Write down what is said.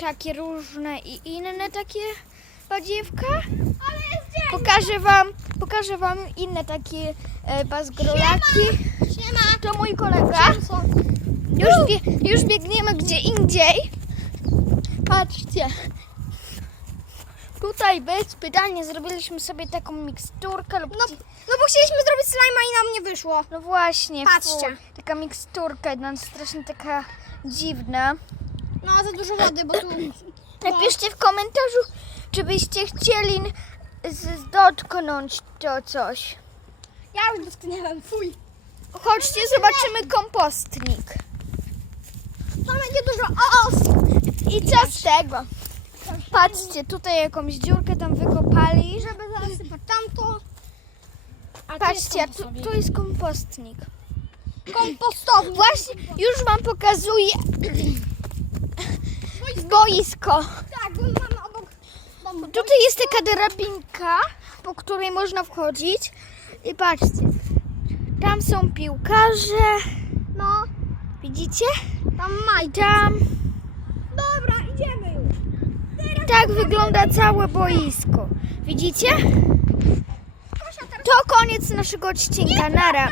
takie różne i inne takie badziewka. Ale jest dzień! Pokażę wam, pokażę wam inne takie e, bazgrolaki. To mój kolega. Już, bie, już biegniemy gdzie indziej. Patrzcie. Tutaj bezpytanie zrobiliśmy sobie taką miksturkę lub No, no bo chcieliśmy zrobić slajma i nam nie wyszło. No właśnie, Patrzcie. fu, taka miksturka, no strasznie taka dziwna. No za dużo wody, bo tu... Napiszcie w komentarzu, czy byście chcieli z, dotknąć to coś. Ja już dotknęłem, fuj. Chodźcie, zobaczymy kompostnik. Tam będzie dużo os. I co z tego? Patrzcie, tutaj jakąś dziurkę tam wykopali. Żeby zasypać tamto. A Patrzcie, tu, tu jest kompostnik. Kompostownik. Właśnie, już wam pokazuję boisko. Tak, mamy obok. Tutaj jest taka drabinka, po której można wchodzić. I patrzcie, tam są piłkarze. No, Widzicie? tam maj. tam Dobra, idziemy już. i tak wygląda całe boisko. Widzicie? Teraz To koniec naszego odcinka. Nara.